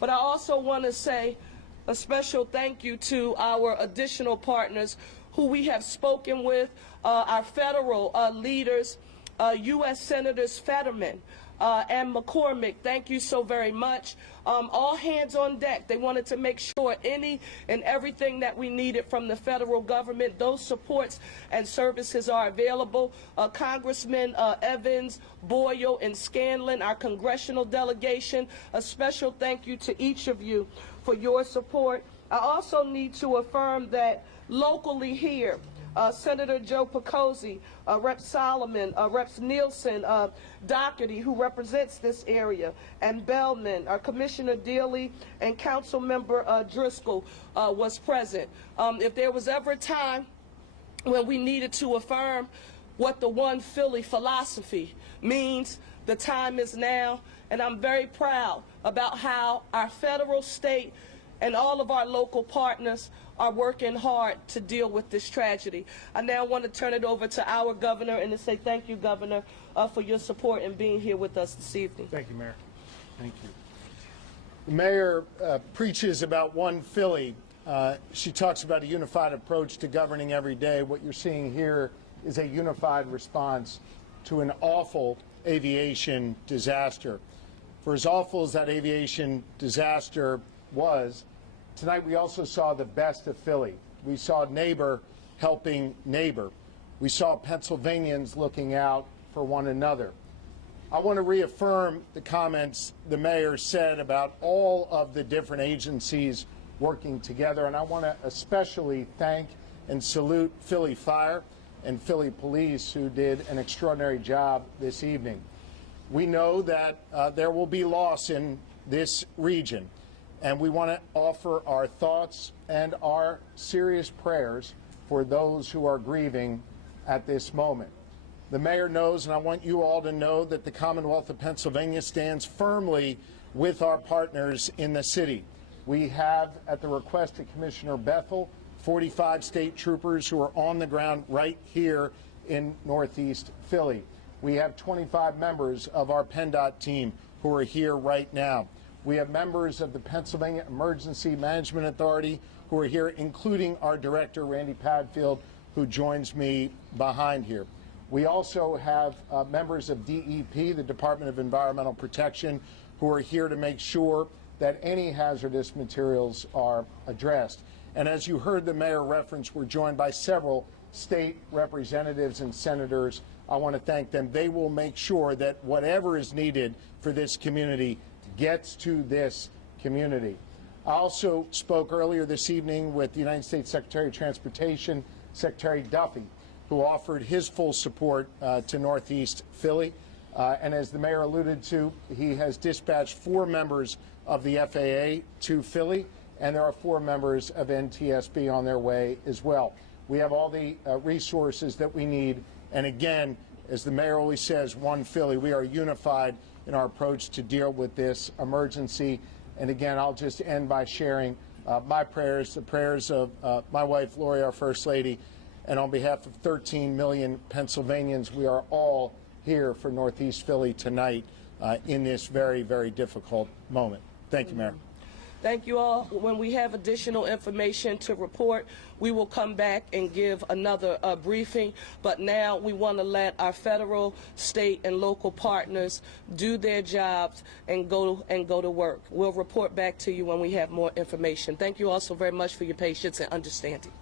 But I also want to say a special thank you to our additional partners who we have spoken with, our federal leaders, U.S. Senators Fetterman and McCormick. Thank you so very much. All hands on deck. They wanted to make sure any and everything that we needed from the federal government, those supports and services are available. Congressman Evans, Boyle, and Scanlon, our congressional delegation, a special thank you to each of you for your support. I also need to affirm that locally here, Senator Joe Picozzi, Rep. Solomon, Reps. Nielsen, Doherty, who represents this area, and Bellman, Commissioner Dealey, and Councilmember Driscoll was present. If there was ever a time when we needed to affirm what the One Philly philosophy means, the time is now, and I'm very proud about how our federal, state, and all of our local partners are working hard to deal with this tragedy. I now want to turn it over to our governor and to say thank you, Governor, for your support and being here with us this evening. Thank you, Mayor. Thank you. The mayor preaches about One Philly. She talks about a unified approach to governing every day. What you're seeing here is a unified response to an awful aviation disaster. For as awful as that aviation disaster was, tonight we also saw the best of Philly. We saw neighbor helping neighbor. We saw Pennsylvanians looking out for one another. I want to reaffirm the comments the mayor said about all of the different agencies working together, and I want to especially thank and salute Philly Fire and Philly Police, who did an extraordinary job this evening. We know that there will be loss in this region, and we want to offer our thoughts and our serious prayers for those who are grieving at this moment. The mayor knows, and I want you all to know, that the Commonwealth of Pennsylvania stands firmly with our partners in the city. We have, at the request of Commissioner Bethel, 45 state troopers who are on the ground right here in Northeast Philly. We have 25 members of our PennDOT team who are here right now. We have members of the Pennsylvania Emergency Management Authority who are here, including our director, Randy Padfield, who joins me behind here. We also have members of DEP, the Department of Environmental Protection, who are here to make sure that any hazardous materials are addressed. And as you heard the mayor reference, we're joined by several state representatives and senators. I want to thank them. They will make sure that whatever is needed for this community gets to this community. I also spoke earlier this evening with the United States Secretary of Transportation, Secretary Duffy, who offered his full support to Northeast Philly. And as the mayor alluded to, he has dispatched 4 members of the FAA to Philly, and there are 4 members of NTSB on their way as well. We have all the resources that we need. And again, as the mayor always says, One Philly, we are unified in our approach to deal with this emergency. And again, I'll just end by sharing my prayers, the prayers of my wife, Lori, our First Lady, and on behalf of 13 million Pennsylvanians, we are all here for Northeast Philly tonight in this very, very difficult moment. Thank you, Mayor. Thank you all. When we have additional information to report, we will come back and give another briefing. But now we want to let our federal, state, and local partners do their jobs and go to work. We'll report back to you when we have more information. Thank you all so very much for your patience and understanding.